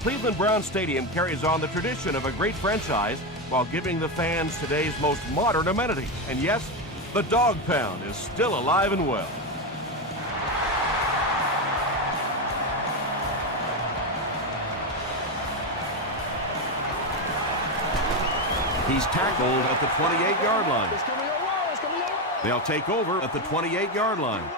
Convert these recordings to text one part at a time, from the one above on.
Cleveland Browns Stadium carries on the tradition of a great franchise while giving the fans today's most modern amenity. And yes, the Dog Pound is still alive and well. He's tackled at the 28-yard line. They'll take over at the 28-yard line.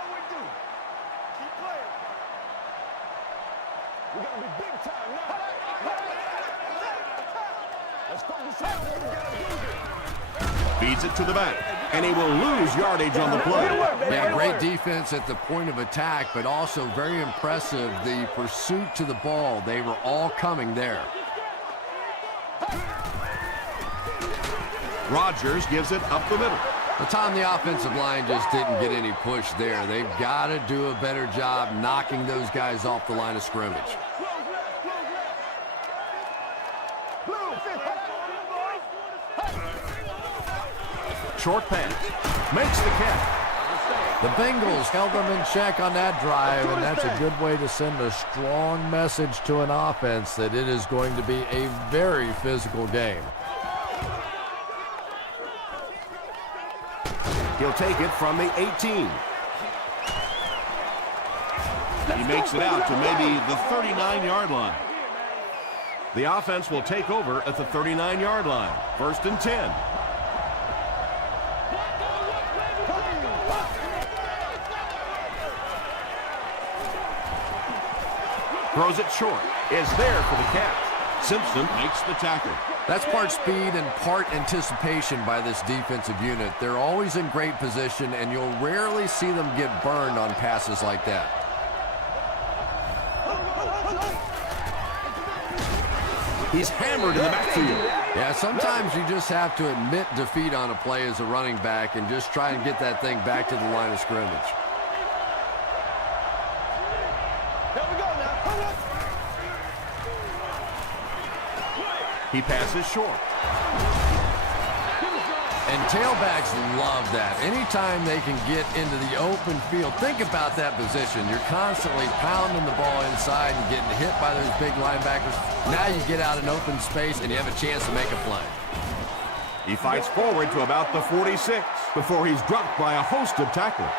Feeds it to the back, and he will lose yardage on the play. Yeah, great defense at the point of attack, but also very impressive the pursuit to the ball. They were all coming there. Rodgers gives it up the middle. The time the offensive line just didn't get any push there. They've got to do a better job knocking those guys off the line of scrimmage. Short pass. Makes the catch. The Bengals held them in check on that drive, and that's a good way to send a strong message to an offense that it is going to be a very physical game. He'll take it from the 18. He makes it out to maybe the 39-yard line. The offense will take over at the 39-yard line. 1st and 10. Throws it short. Is there for the catch. Simpson makes the tackle. That's part speed and part anticipation by this defensive unit. They're always in great position, and you'll rarely see them get burned on passes like that. He's hammered in the backfield. Yeah, sometimes you just have to admit defeat on a play as a running back and just try and get that thing back to the line of scrimmage. He passes short. And tailbacks love that. Anytime they can get into the open field, think about that position. You're constantly pounding the ball inside and getting hit by those big linebackers. Now you get out in open space and you have a chance to make a play. He fights forward to about the 46 before he's dropped by a host of tacklers.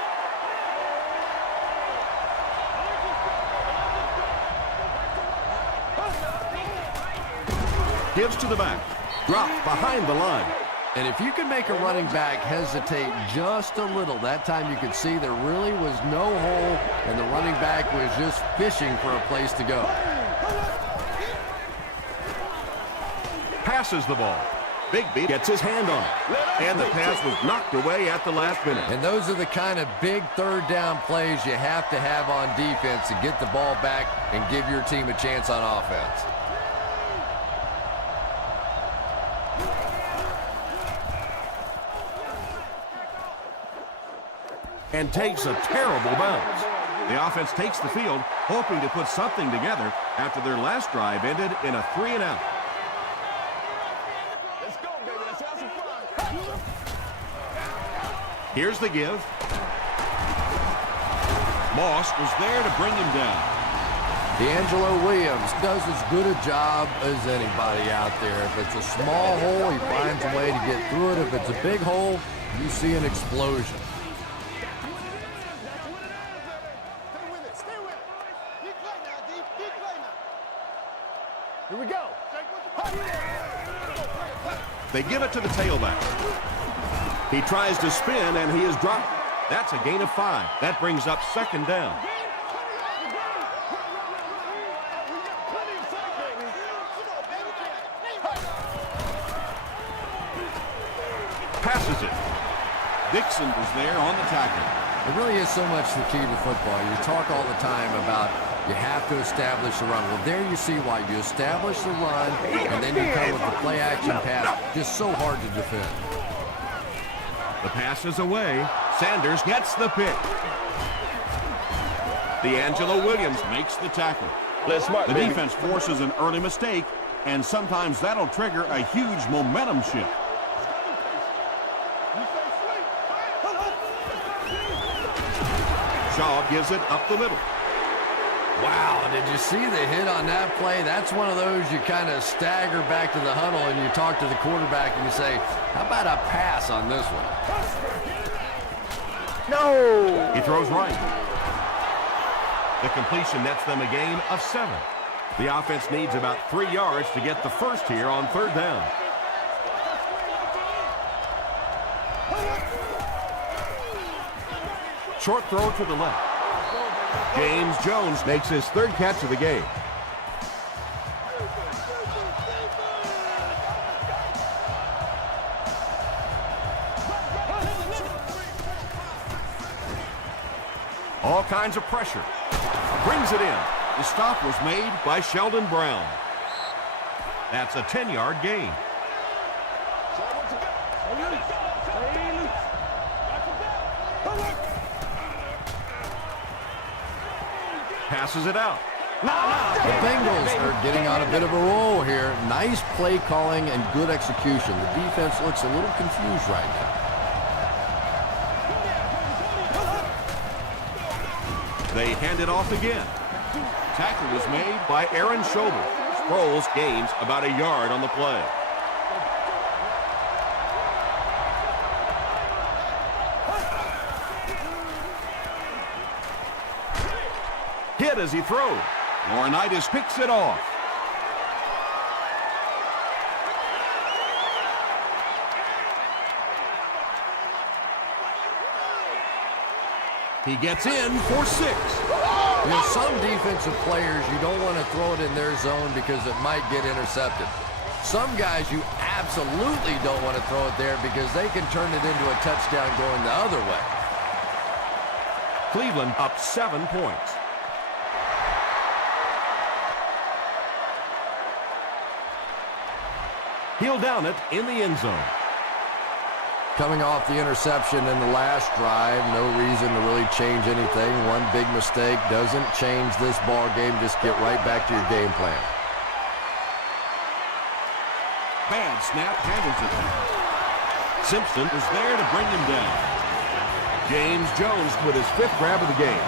Gives to the back. Dropped behind the line. And if you can make a running back hesitate just a little, that time you could see there really was no hole, and the running back was just fishing for a place to go. Passes the ball. Bigby gets his hand on it. And the pass was knocked away at the last minute. And those are the kind of big third down plays you have to have on defense to get the ball back and give your team a chance on offense. And takes a terrible bounce. The offense takes the field, hoping to put something together after their last drive ended in a 3-and-out. Let's go, baby. Let's have some fun. Here's the give. Moss was there to bring him down. D'Angelo Williams does as good a job as anybody out there. If it's a small hole, he finds a way to get through it. If it's a big hole, you see an explosion. Here we go. They give it to the tailback. He tries to spin, and he is dropped. That's a gain of 5. That brings up 2nd down. Passes it. Dixon was there on the tackle. It really is so much the key to football. You talk all the time about you have to establish the run. Well, there you see why. You establish the run, and then you come with the play-action pass. Just so hard to defend. The pass is away. Sanders gets the pick. D'Angelo Williams makes the tackle. The defense forces an early mistake, and sometimes that'll trigger a huge momentum shift. Shaw gives it up the middle. Wow, did you see the hit on that play? That's one of those you kind of stagger back to the huddle and you talk to the quarterback and you say, how about a pass on this one? No! He throws right. The completion nets them a gain of 7. The offense needs about 3 yards to get the first here on 3rd down. Short throw to the left. James Jones makes his 3rd catch of the game. All kinds of pressure. Brings it in. The stop was made by Sheldon Brown. That's a 10-yard gain. Passes it out. The Bengals are getting on a bit of a roll here. Nice play calling and good execution. The defense looks a little confused right now. They hand it off again. Tackle was made by Aaron Schobel. Sproles gains about a yard on the play. Hit as he throws. Laurinaitis picks it off. He gets in for 6. You know, some defensive players, you don't want to throw it in their zone because it might get intercepted. Some guys, you absolutely don't want to throw it there because they can turn it into a touchdown going the other way. Cleveland up 7 points. He'll down it in the end zone. Coming off the interception in the last drive, no reason to really change anything. One big mistake doesn't change this ball game. Just get right back to your game plan. Bad snap, handles it. Simpson is there to bring him down. James Jones with his 5th grab of the game.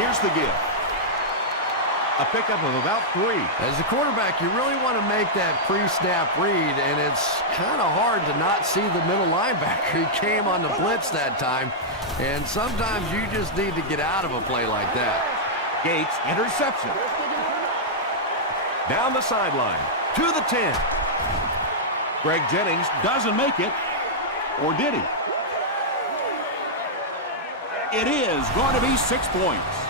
Here's the give. A pickup of about 3. As a quarterback, you really want to make that pre-snap read, and it's kind of hard to not see the middle linebacker. He came on the blitz that time, and sometimes you just need to get out of a play like that. Gates interception. Down the sideline to the 10. Greg Jennings doesn't make it. Or did he? It is going to be 6 points.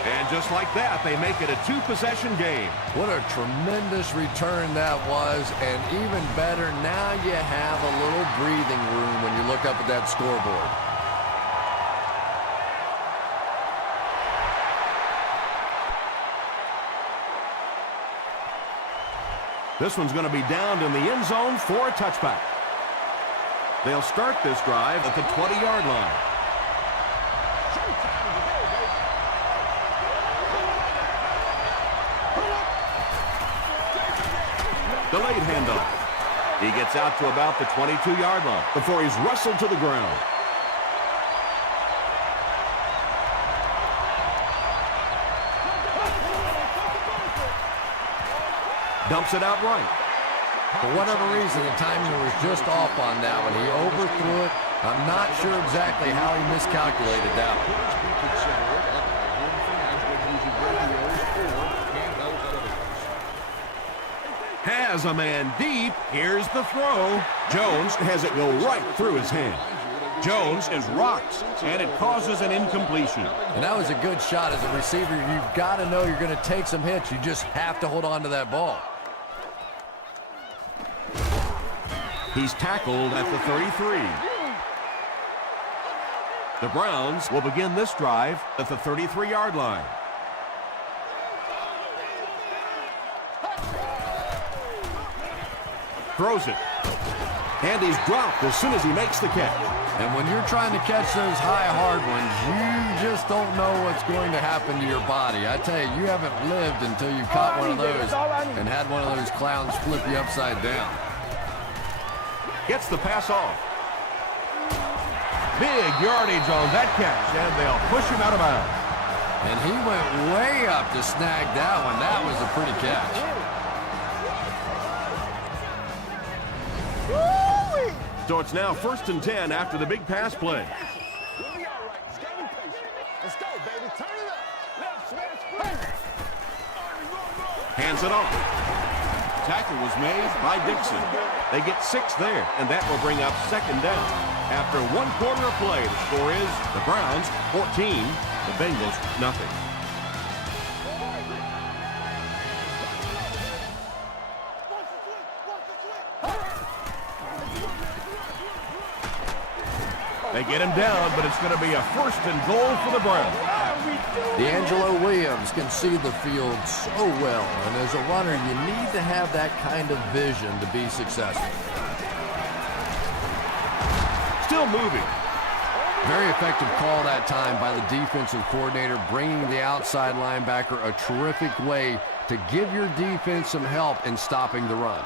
And just like that, they make it a 2-possession game. What a tremendous return that was, and even better, now you have a little breathing room when you look up at that scoreboard. This one's going to be downed in the end zone for a touchback. They'll start this drive at the 20-yard line. Delayed handoff. He gets out to about the 22-yard line before he's wrestled to the ground. Dumps it out right. For whatever reason, the timing was just off on that one. He overthrew it. I'm not sure exactly how he miscalculated that one. Has a man deep. Here's the throw. Jones has it go right through his hand. Jones is rocked, and it causes an incompletion. And that was a good shot. As a receiver, you've got to know you're going to take some hits. You just have to hold on to that ball. He's tackled at the 33. The Browns will begin this drive at the 33-yard line. Throws it. And he's dropped as soon as he makes the catch. And when you're trying to catch those high, hard ones, you just don't know what's going to happen to your body. I tell you, you haven't lived until you caught one of those and had one of those clowns flip you upside down. Gets the pass off. Big yardage on that catch, and they'll push him out of bounds. And he went way up to snag that one. That was a pretty catch. So it's now 1st and 10 after the big pass play. We'll be all right. Just gotta be patient. Let's go, baby. Turn it up. Left smash play. Hands it off. Tackle was made by Dixon. They get 6 there, and that will bring up 2nd down. After 1 quarter of play, the score is the Browns 14, the Bengals nothing. They get him down, but it's going to be a 1st and goal for the Browns. D'Angelo Williams can see the field so well, and as a runner, you need to have that kind of vision to be successful. Still moving. Very effective call that time by the defensive coordinator, bringing the outside linebacker a terrific way to give your defense some help in stopping the run.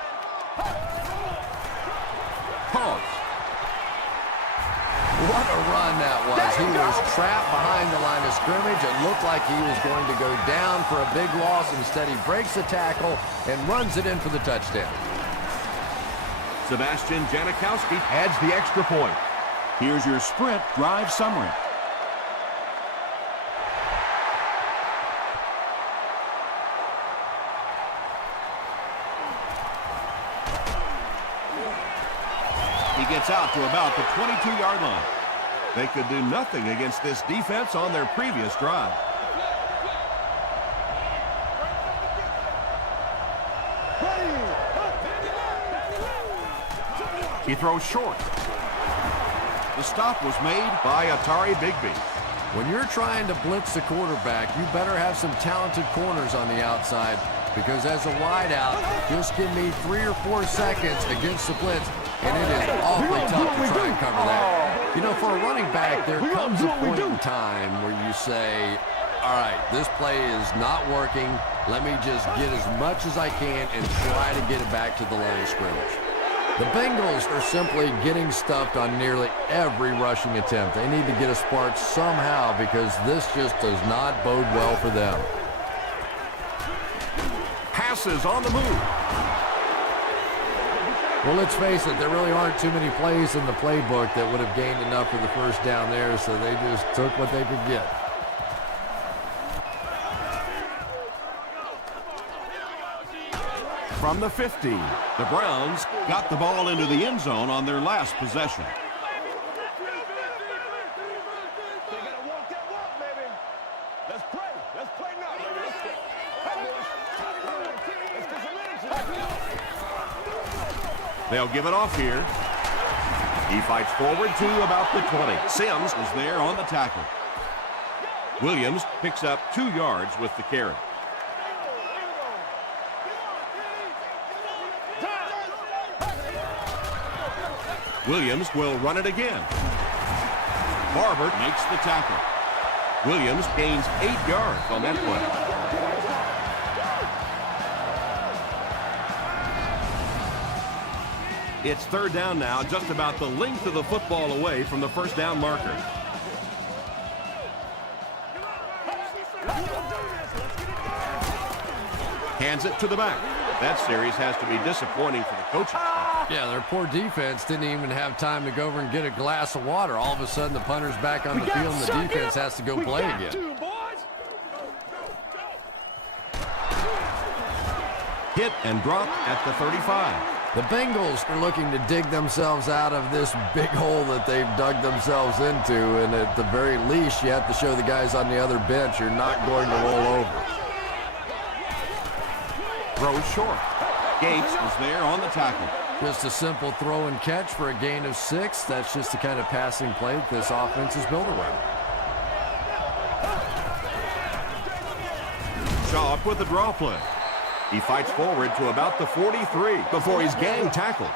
Pause. What a run that was. He was trapped behind the line of scrimmage. It looked like he was going to go down for a big loss. Instead, he breaks the tackle and runs it in for the touchdown. Sebastian Janikowski adds the extra point. Here's your sprint drive summary. He gets out to about the 22-yard line. They could do nothing against this defense on their previous drive. He throws short. The stop was made by Atari Bigby. When you're trying to blitz the quarterback, you better have some talented corners on the outside, because as a wideout, just give me 3 or 4 seconds against the blitz, and it is awfully tough to try and cover that. You know, for a running back, there comes a point in time where you say, all right, this play is not working. Let me just get as much as I can and try to get it back to the line of scrimmage. The Bengals are simply getting stuffed on nearly every rushing attempt. They need to get a spark somehow, because this just does not bode well for them. Passes on the move. Well, let's face it, there really aren't too many plays in the playbook that would have gained enough for the first down there, so they just took what they could get. From the 50, the Browns got the ball into the end zone on their last possession. They gotta walk that walk, baby. Let's pray. Let's pray now, baby. Let's go. Hey, boys. Let's get some energy. They'll give it off here. He fights forward to about the 20. Sims is there on the tackle. Williams picks up 2 yards with the carry. Williams will run it again. Barber makes the tackle. Williams gains 8 yards on that play. It's 3rd down now, just about the length of the football away from the first down marker. Hands it to the back. That series has to be disappointing for the coaching staff. Yeah, their poor defense didn't even have time to go over and get a glass of water. All of a sudden, the punter's back on the field, and the defense has to go play again. Hit and drop at the 35. The Bengals are looking to dig themselves out of this big hole that they've dug themselves into, and at the very least, you have to show the guys on the other bench you're not going to roll over. Throws short. Gates was there on the tackle. Just a simple throw and catch for a gain of 6. That's just the kind of passing play that this offense is built around. Chalk with the draw play. He fights forward to about the 43 before he's gang tackled.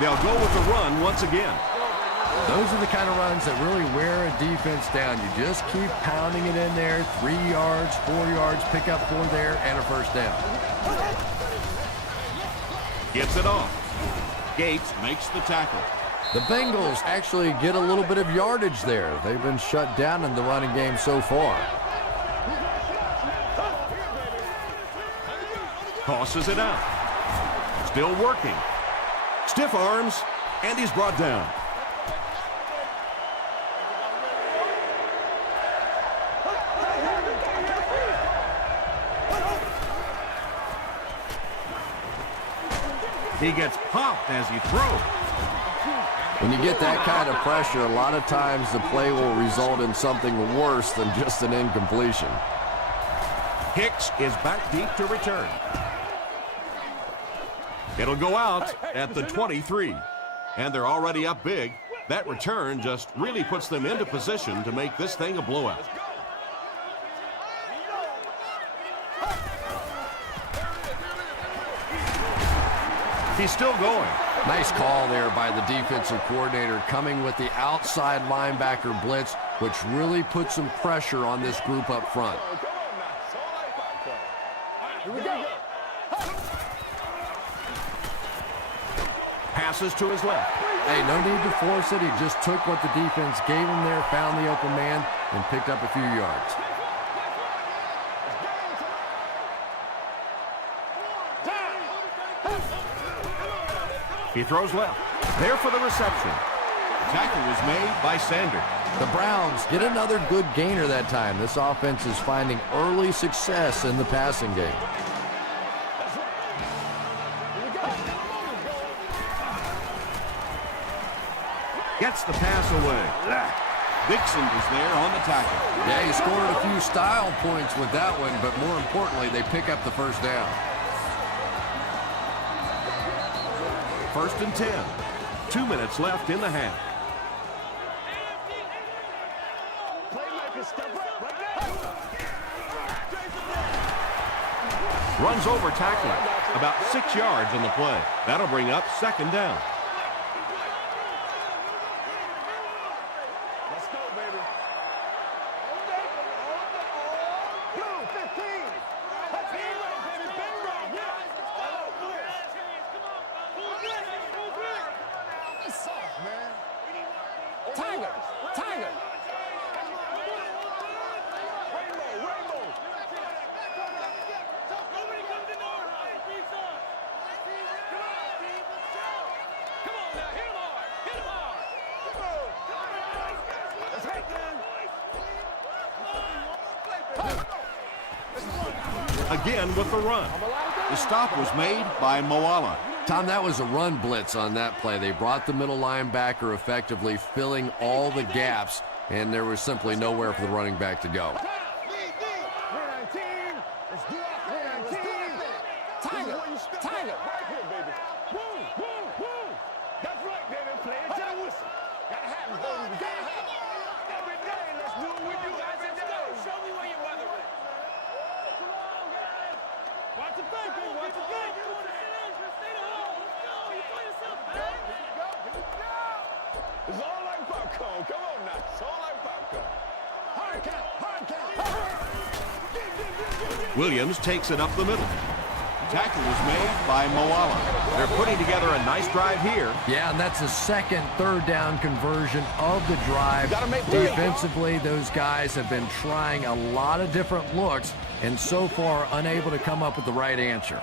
They'll go with the run once again. Those are the kind of runs that really wear a defense down. You just keep pounding it in there. 3 yards, 4 yards, pick up 4 there, and a first down. Gets it off. Gates makes the tackle. The Bengals actually get a little bit of yardage there. They've been shut down in the running game so far. Tosses it out. Still working. Stiff arms, and he's brought down. He gets popped as he throws. When you get that kind of pressure, a lot of times the play will result in something worse than just an incompletion. Hicks is back deep to return. It'll go out at the 23. And they're already up big. That return just really puts them into position to make this thing a blowout. He's still going. Nice call there by the defensive coordinator, coming with the outside linebacker blitz, which really puts some pressure on this group up front. Here we go. Passes to his left. Hey, no need to force it. He just took what the defense gave him there, found the open man, and picked up a few yards. He throws left. There for the reception. Tackle was made by Sanders. The Browns get another good gainer that time. This offense is finding early success in the passing game. Gets the pass away. Dixon is there on the tackle. Yeah, he scored a few style points with that one, but more importantly, they pick up the first down. 1st and 10. 2 minutes left in the half. Runs over tackler. About 6 yards on the play. That'll bring up 2nd down. Let's go, baby. 15. Soft, man. Tiger. Rainbow. Again with the run. The stop was made by Moala. Tom, that was a run blitz on that play. They brought the middle linebacker effectively, filling all the gaps, and there was simply nowhere for the running back to go. Tiger. Right here, baby. Woo. That's right, baby. Play it to the whistle. Gotta have it, baby. Gotta have it. Every day, let's do what we do every day. Show me where your mother is. Come on, guys. Watch the bank, baby. Watch the bank. It's all like popcorn. Come on now. It's all like popcorn. Hard count. Williams takes it up the middle. Tackle was made by Moala. They're putting together a nice drive here. Yeah, and that's the second 3rd down conversion of the drive. Gotta make plays. Defensively, those guys have been trying a lot of different looks and so far unable to come up with the right answer.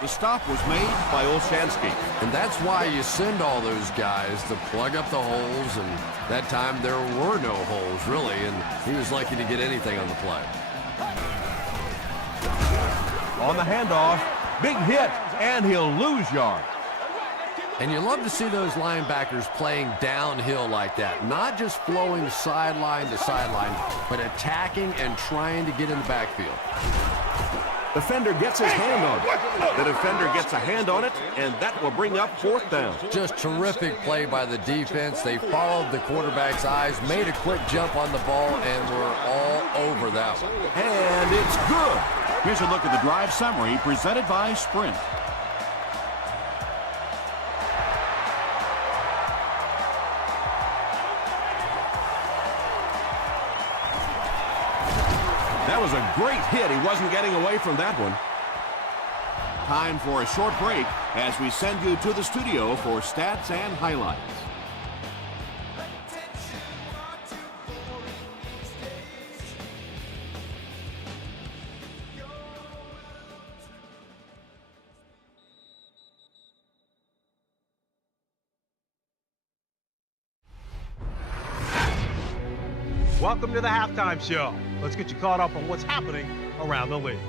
The stop was made by Olshansky. And that's why you send all those guys to plug up the holes, and that time there were no holes, really, and he was lucky to get anything on the play. On the handoff, big hit, and he'll lose yards. And you love to see those linebackers playing downhill like that, not just flowing sideline to sideline, but attacking and trying to get in the backfield. Defender gets his hand on it. The defender gets a hand on it, and that will bring up 4th down. Just terrific play by the defense. They followed the quarterback's eyes, made a quick jump on the ball, and were all over that one. And it's good. Here's a look at the drive summary presented by Sprint. That was a great hit. He wasn't getting away from that one. Time for a short break as we send you to the studio for stats and highlights. Welcome to the halftime show. Let's get you caught up on what's happening around the league.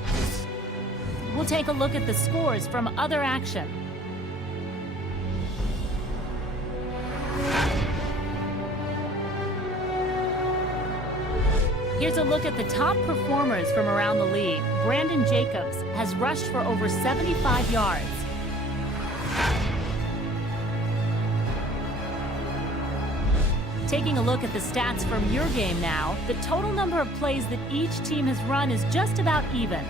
We'll take a look at the scores from other action. Here's a look at the top performers from around the league. Brandon Jacobs has rushed for over 75 yards. Taking a look at the stats from your game now, the total number of plays that each team has run is just about even.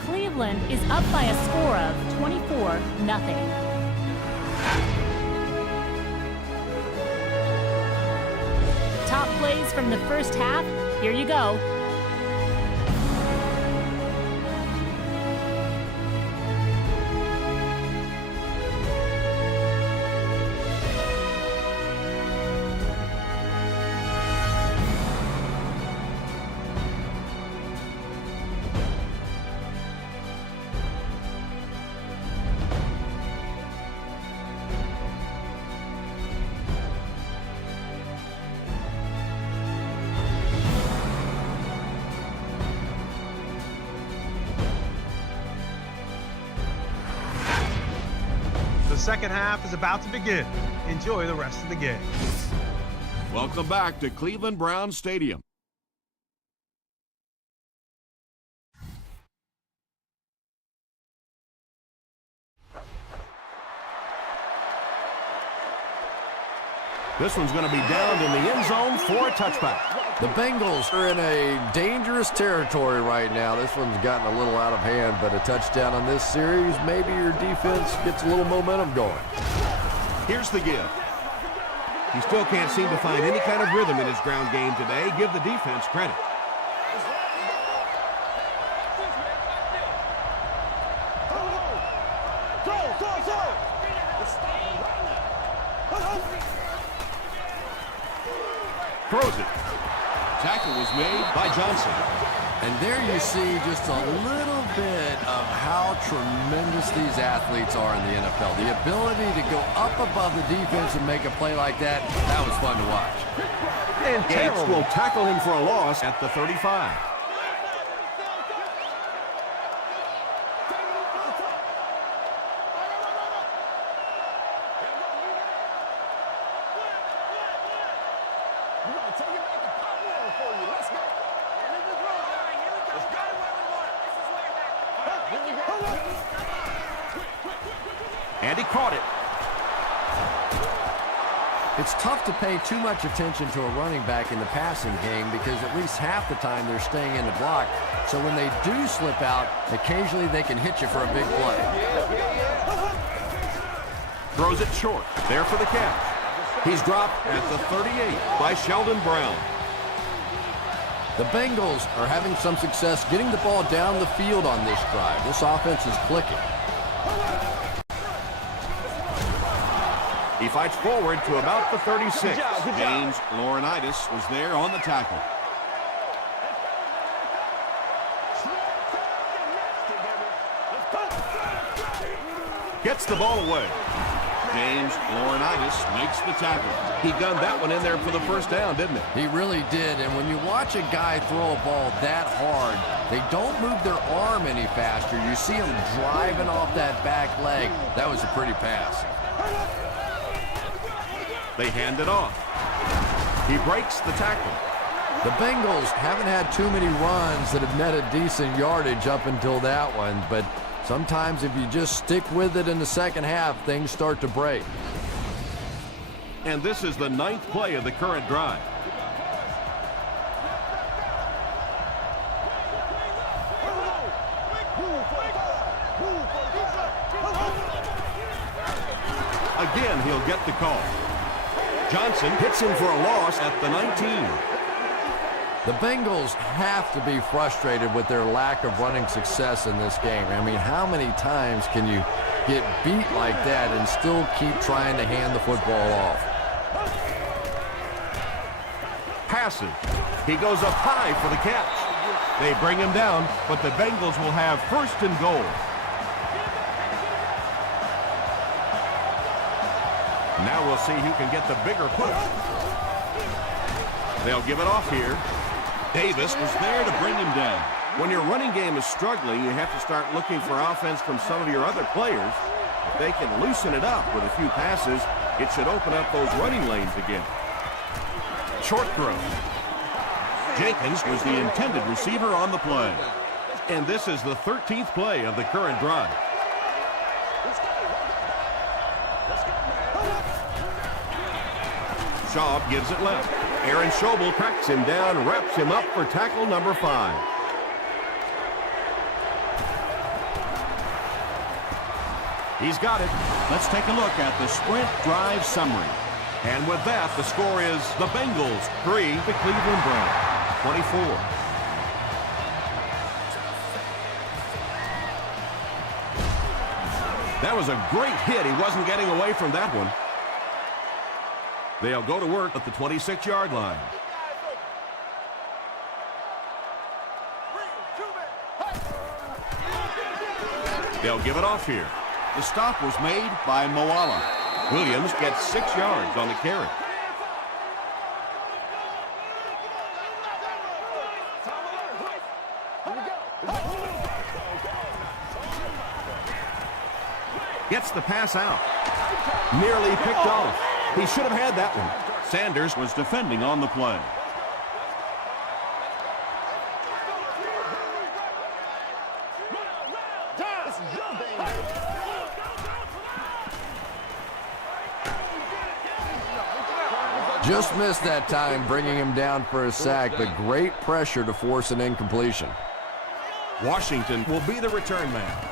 Cleveland is up by a score of 24-0. Top plays from the first half, here you go. The second half is about to begin. Enjoy the rest of the game. Welcome back to Cleveland Browns Stadium. This one's going to be down in the end zone for a touchback. The Bengals are in a dangerous territory right now. This one's gotten a little out of hand, but a touchdown on this series, maybe your defense gets a little momentum going. Here's the give. He still can't seem to find any kind of rhythm in his ground game today. Give the defense credit. Throws it. Tackle was made by Johnson. And there you see just a little bit of how tremendous these athletes are in the NFL. The ability to go up above the defense and make a play like that, that was fun to watch. And Yates will tackle him for a loss at the 35. And he caught it. It's tough to pay too much attention to a running back in the passing game because at least half the time they're staying in the block. So when they do slip out, occasionally they can hit you for a big play. Throws it short. There for the catch. He's dropped at the 38 by Sheldon Brown. The Bengals are having some success getting the ball down the field on this drive. This offense is clicking. He fights forward to about the 36. James Laurinaitis was there on the tackle. Gets the ball away. James Laurinaitis makes the tackle. He gunned that one in there for the first down, didn't he? He really did, and when you watch a guy throw a ball that hard, they don't move their arm any faster. You see him driving off that back leg. That was a pretty pass. They hand it off. He breaks the tackle. The Bengals haven't had too many runs that have netted decent yardage up until that one, but sometimes if you just stick with it in the second half, things start to break. And this is the 9th play of the current drive. Again, he'll get the call. Johnson hits him for a loss at the 19. The Bengals have to be frustrated with their lack of running success in this game. I mean, how many times can you get beat like that and still keep trying to hand the football off? Passes. He goes up high for the catch. They bring him down, but the Bengals will have first and goal. Now we'll see who can get the bigger push. They'll give it off here. Davis was there to bring him down. When your running game is struggling, you have to start looking for offense from some of your other players. If they can loosen it up with a few passes, it should open up those running lanes again. Short throw. Jenkins was the intended receiver on the play. And this is the 13th play of the current drive. Schaub gives it left. Aaron Schobel tracks him down, wraps him up for tackle number 5. He's got it. Let's take a look at the sprint drive summary. And with that, the score is the Bengals 3, the Cleveland Browns 24. That was a great hit. He wasn't getting away from that one. They'll go to work at the 26-yard line. They'll give it off here. The stop was made by Moala. Williams gets 6 yards on the carry. Gets the pass out. Nearly picked off. He should have had that one. Sanders was defending on the play. Just missed that time, bringing him down for a sack, but great pressure to force an incompletion. Washington will be the return man.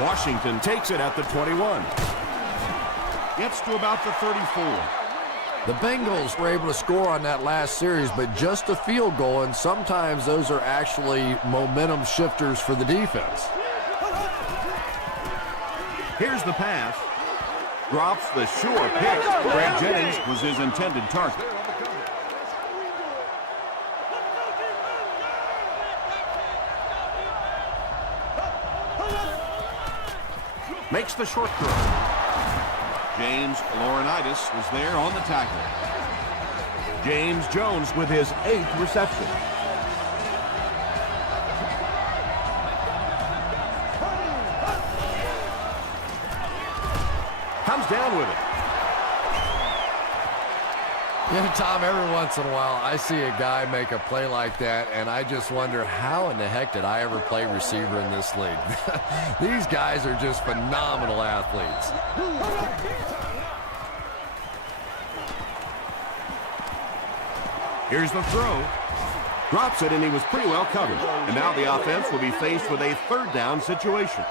Washington takes it at the 21. Gets to about the 34. The Bengals were able to score on that last series, but just a field goal, and sometimes those are actually momentum shifters for the defense. Here's the pass. Drops the sure pick. Brad Jennings was his intended target. Makes the short throw. James Laurinaitis was there on the tackle. James Jones with his 8th reception. Comes down with it. You know, Tom, every once in a while, I see a guy make a play like that, and I just wonder, how in the heck did I ever play receiver in this league? These guys are just phenomenal athletes. Here's the throw. Drops it, and he was pretty well covered. And now the offense will be faced with a 3rd down situation.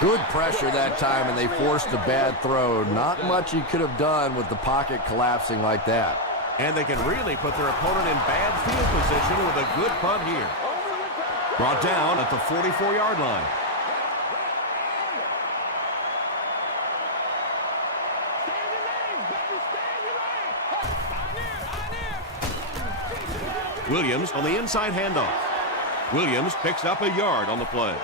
Good pressure that time, and they forced a bad throw. Not much he could have done with the pocket collapsing like that. And they can really put their opponent in bad field position with a good punt here. Brought down at the 44-yard line. Williams on the inside handoff. Williams picks up a yard on the play.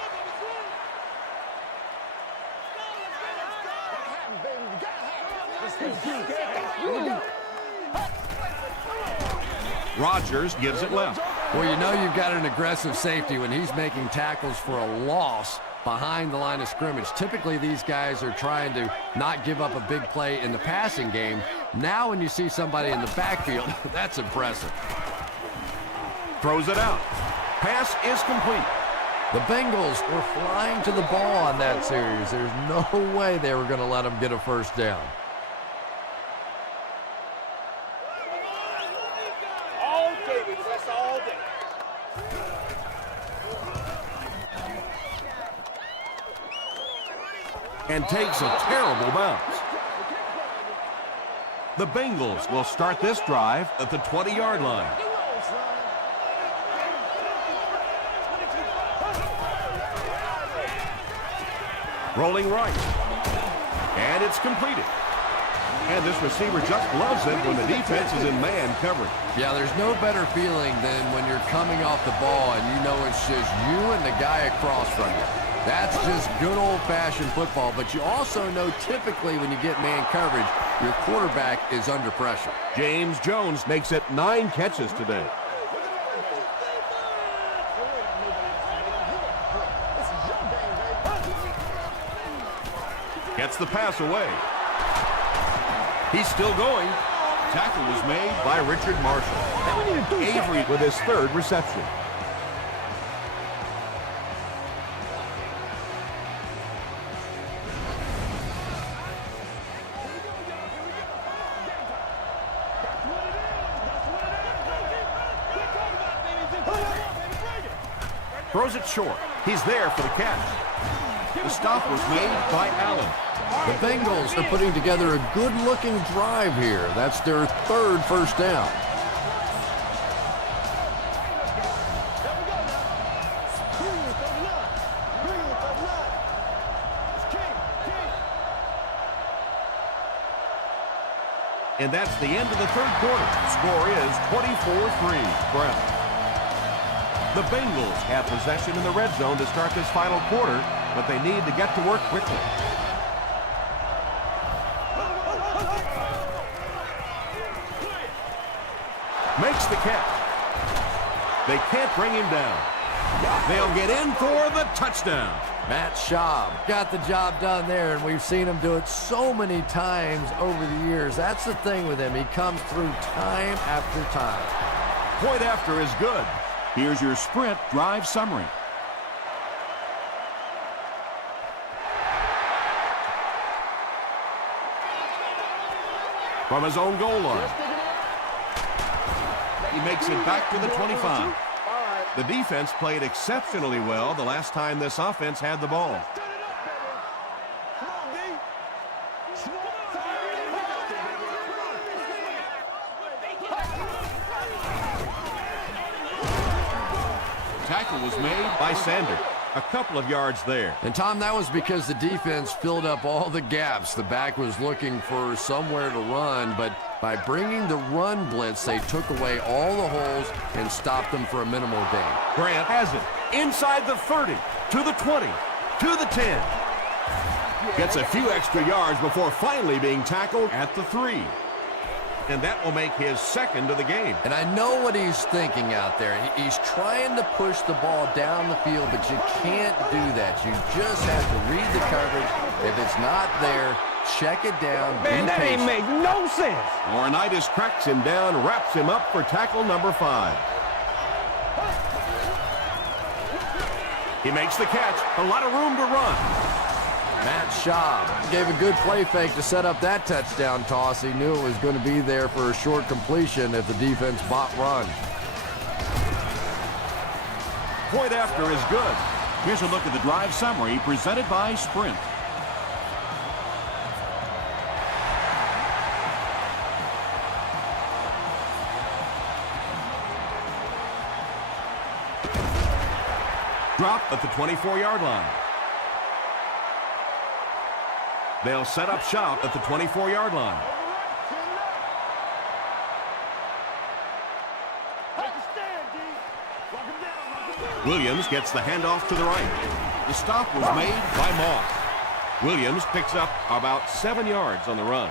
Rodgers gives it left. Well, you know you've got an aggressive safety when he's making tackles for a loss behind the line of scrimmage. Typically, these guys are trying to not give up a big play in the passing game. Now, when you see somebody in the backfield, that's impressive. Throws it out. Pass is complete. The Bengals were flying to the ball on that series. There's no way they were going to let them get a first down. and takes a terrible bounce. The Bengals will start this drive at the 20-yard line. Rolling right. And it's completed. And this receiver just loves it when the defense is in man coverage. Yeah, there's no better feeling than when you're coming off the ball and you know it's just you and the guy across from you. That's just good old-fashioned football, but you also know typically when you get man coverage, your quarterback is under pressure. James Jones makes it 9 catches today. Gets the pass away. He's still going. Tackle was made by Richard Marshall. Avery with his 3rd reception. Throws it short. He's there for the catch. The stop was made by Allen. The Bengals are putting together a good-looking drive here. That's their 3rd first down. And that's the end of the 3rd quarter. Score is 24-3 Browns. The Bengals have possession in the red zone to start this final quarter, but they need to get to work quickly. Makes the catch. They can't bring him down. They'll get in for the touchdown. Matt Schaub got the job done there, and we've seen him do it so many times over the years. That's the thing with him. He comes through time after time. Point after is good. Here's your sprint drive summary. From his own goal line. He makes it back to the 25. The defense played exceptionally well the last time this offense had the ball. Tackle was made by Sander. A couple of yards there. And, Tom, that was because the defense filled up all the gaps. The back was looking for somewhere to run, but by bringing the run blitz, they took away all the holes and stopped them for a minimal gain. Grant has it inside the 30, to the 20, to the 10. Gets a few extra yards before finally being tackled at the 3. And that will make his 2nd of the game. And I know what he's thinking out there. He's trying to push the ball down the field, but you can't do that. You just have to read the coverage. If it's not there, check it down. Man, that ain't make no sense. Laurinaitis cracks him down, wraps him up for tackle number 5. He makes the catch. A lot of room to run. Matt Schaub gave a good play fake to set up that touchdown toss. He knew it was going to be there for a short completion if the defense bought run. Point after is good. Here's a look at the drive summary presented by Sprint. Drop at the 24-yard line. They'll set up shop at the 24-yard line. Williams gets the handoff to the right. The stop was made by Moss. Williams picks up about 7 yards on the run.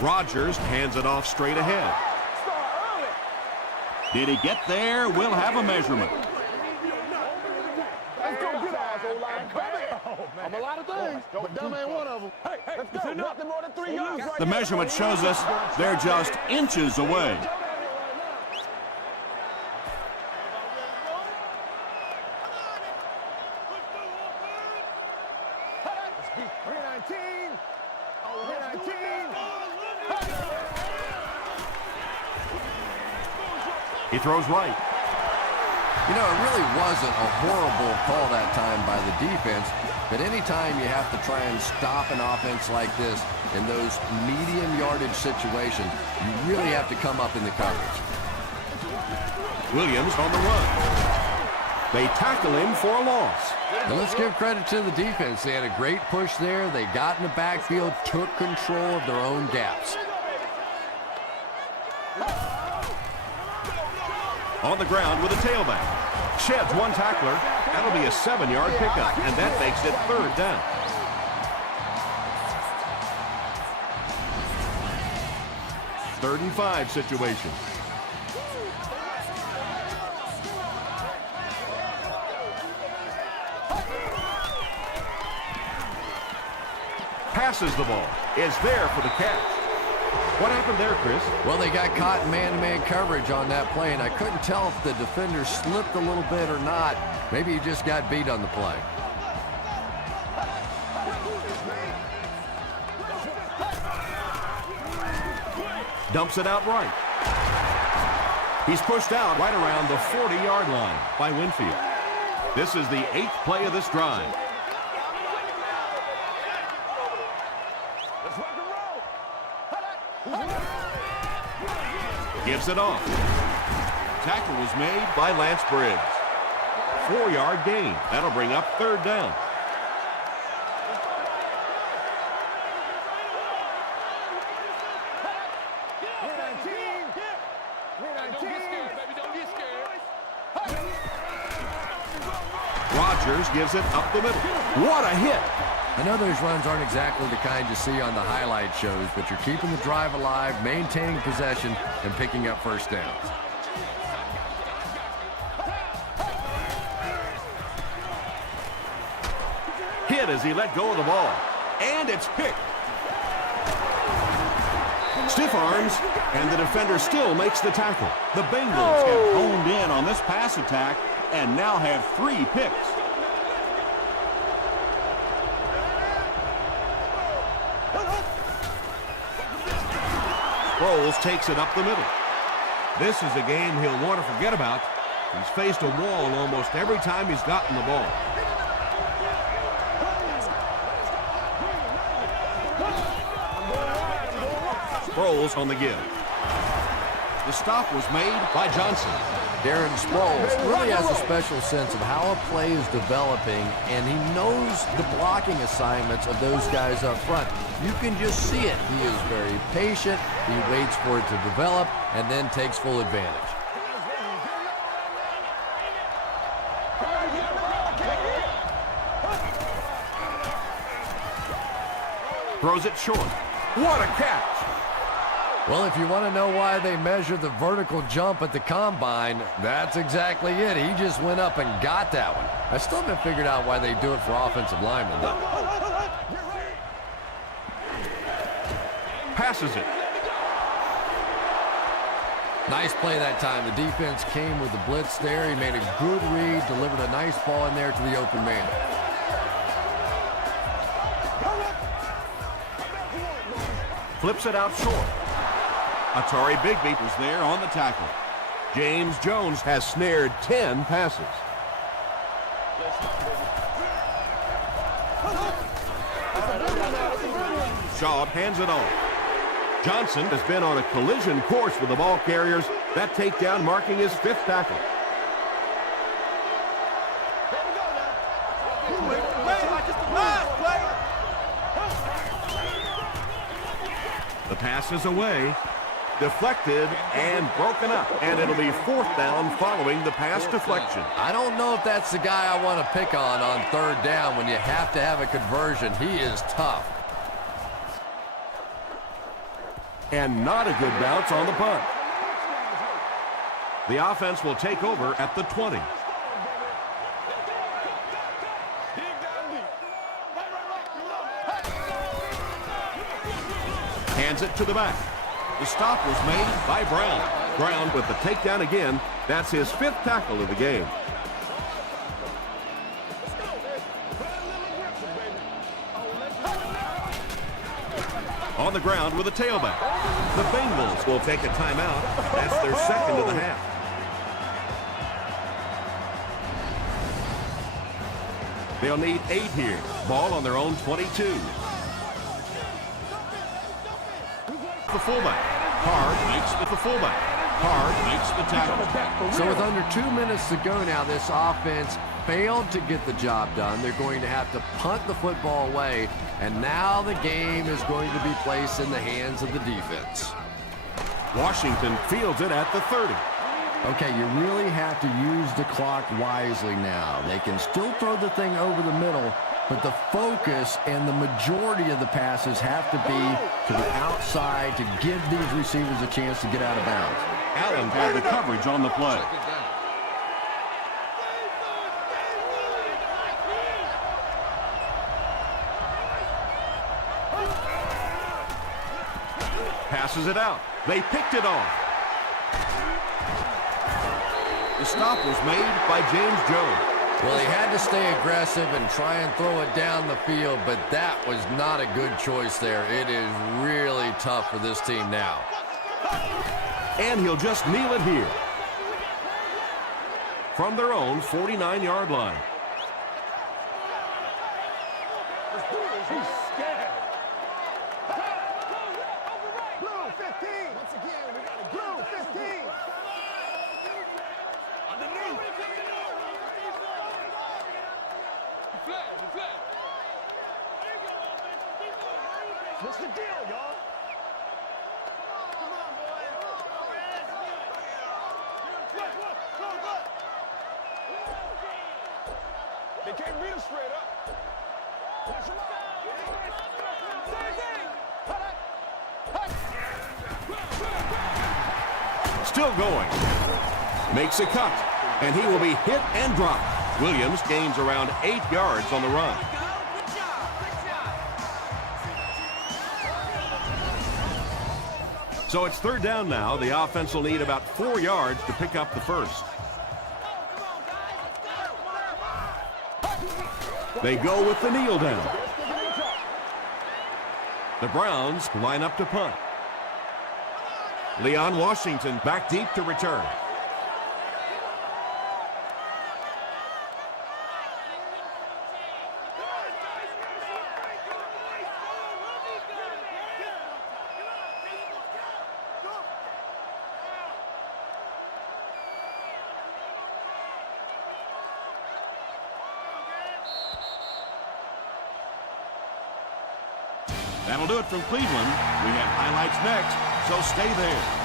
Rodgers hands it off straight ahead. Did he get there? We'll have a measurement. I'm a lot of things, but dumb ain't one of them. Let's go. Nothing more than 3 yards. The measurement shows us they're just inches away. He throws right. You know, it really wasn't a horrible call that time by the defense, but anytime you have to try and stop an offense like this in those medium yardage situations, you really have to come up in the coverage. Williams on the run. They tackle him for a loss. And let's give credit to the defense. They had a great push there. They got in the backfield, took control of their own gaps. On the ground with a tailback. Sheds one tackler. That'll be a 7-yard pickup, and that makes it 3rd down. Third and 5 situation. Passes the ball. Is there for the catch. What happened there, Chris? Well, they got caught in man-to-man coverage on that play, and I couldn't tell if the defender slipped a little bit or not. Maybe he just got beat on the play. Dumps it out right. He's pushed out right around the 40-yard line by Winfield. This is the 8th play of this drive. Gives it off. Tackle was made by Lance Briggs. 4-yard gain. That'll bring up 3rd down. Rodgers gives it up the middle. What a hit! I know those runs aren't exactly the kind you see on the highlight shows, but you're keeping the drive alive, maintaining possession, and picking up first downs. Hit as he let go of the ball. And it's picked. Stiff arms, and the defender still makes the tackle. The Bengals have honed in on this pass attack and now have 3 picks. Sproles takes it up the middle. This is a game he'll want to forget about. He's faced a wall almost every time he's gotten the ball. Sproles on the give. The stop was made by Johnson. Darren Sproles really has a special sense of how a play is developing, and he knows the blocking assignments of those guys up front. You can just see it. He is very patient. He waits for it to develop and then takes full advantage. Throws it short. What a catch! Well, if you want to know why they measure the vertical jump at the combine, that's exactly it. He just went up and got that one. I still haven't figured out why they do it for offensive linemen, though. Passes it. Nice play that time. The defense came with the blitz there. He made a good read, delivered a nice ball in there to the open man. Flips it out short. Atari Bigby was there on the tackle. James Jones has snared 10 passes. Shaw hands it on. Johnson has been on a collision course with the ball carriers. That takedown marking his 5th tackle. The pass is away. Deflected and broken up. And it'll be 4th down following the pass deflection. I don't know if that's the guy I want to pick on 3rd down when you have to have a conversion. He is tough. And not a good bounce on the punt. The offense will take over at the 20. Hands it to the back. The stop was made by Brown. Brown with the takedown again. That's his 5th tackle of the game. On the ground with a tailback. The Bengals will take a timeout. That's their 2nd of the half. They'll need 8 here. Ball on their own 22. The fullback. Hard makes the fullback. Hard makes the tackle. So with under 2 minutes to go now, this offense failed to get the job done. They're going to have to punt the football away, and now the game is going to be placed in the hands of the defense. Washington fields it at the 30. Okay, you really have to use the clock wisely now. They can still throw the thing over the middle, but the focus and the majority of the passes have to be to the outside to give these receivers a chance to get out of bounds. Allen had the coverage on the play. Passes it out. They picked it off. The stop was made by James Jones. Well, he had to stay aggressive and try and throw it down the field, but that was not a good choice there. It is really tough for this team now. And he'll just kneel it here. From their own 49-yard line. He's scared. Blue 15. Once again, we got a blue 15. Underneath. What's the deal, y'all? Come on, boys. Look. They can't beat us straight up. Watch them out. Still going. Makes a cut. And he will be hit and dropped. Williams gains around 8 yards on the run. So it's third down now. The offense will need about 4 yards to pick up the first. They go with the kneel down. The Browns line up to punt. Leon Washington back deep to return. That'll do it from Cleveland. We have highlights next, so stay there.